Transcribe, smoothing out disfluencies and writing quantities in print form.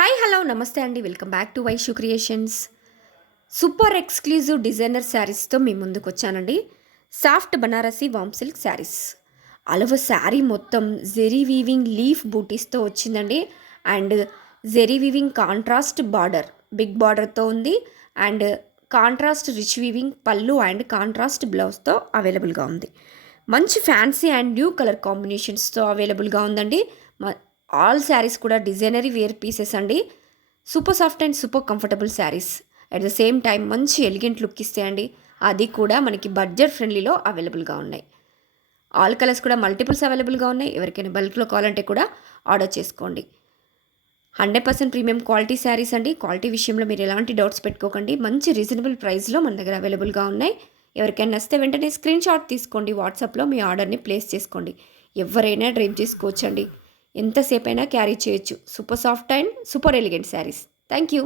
Hi hello నమస్తే అండి, welcome back to Vaishu creations. Super exclusive designer శారీస్తో మీ ముందుకు వచ్చానండి. సాఫ్ట్ బనారసి వామ్ సిల్క్ శారీస్. అలవ శారీ మొత్తం జెరీ వీవింగ్ లీఫ్ బూటీస్తో వచ్చిందండి. And zari weaving contrast border, big బార్డర్తో ఉంది. అండ్ కాంట్రాస్ట్ రిచ్ వీవింగ్ పళ్ళు అండ్ కాంట్రాస్ట్ బ్లౌజ్తో అవైలబుల్గా ఉంది. మంచి ఫ్యాన్సీ అండ్ న్యూ కలర్ కాంబినేషన్స్తో అవైలబుల్గా ఉందండి. ఆల్ శారీస్ కూడా డిజైనరీ వేర్ పీసెస్ అండి. Super soft and super comfortable saris. At the same time మంచి ఎలిగెంట్ లుక్ ఇస్తాయండి. అది కూడా మనకి బడ్జెట్ ఫ్రెండ్లీలో అవైలబుల్గా ఉన్నాయి. ఆల్ కలర్స్ కూడా మల్టిపుల్స్ అవైలబుల్గా ఉన్నాయి. ఎవరికైనా బల్క్లో కావాలంటే కూడా ఆర్డర్ చేసుకోండి. 100% ప్రీమియం క్వాలిటీ శారీస్ అండి. క్వాలిటీ విషయంలో మీరు ఎలాంటి డౌట్స్ పెట్టుకోకండి. మంచి రీజనబుల్ ప్రైస్లో మన దగ్గర అవైలబుల్గా ఉన్నాయి. ఎవరికైనా నచ్చితే వెంటనే స్క్రీన్ షాట్ తీసుకోండి. వాట్సాప్లో మీ ఆర్డర్ని ప్లేస్ చేసుకోండి. ఎవరైనా డ్రైవ్ చేసుకోవచ్చండి. ఎంతసేపైనా క్యారీ చేయొచ్చు. Super soft and super elegant saris. Thank you.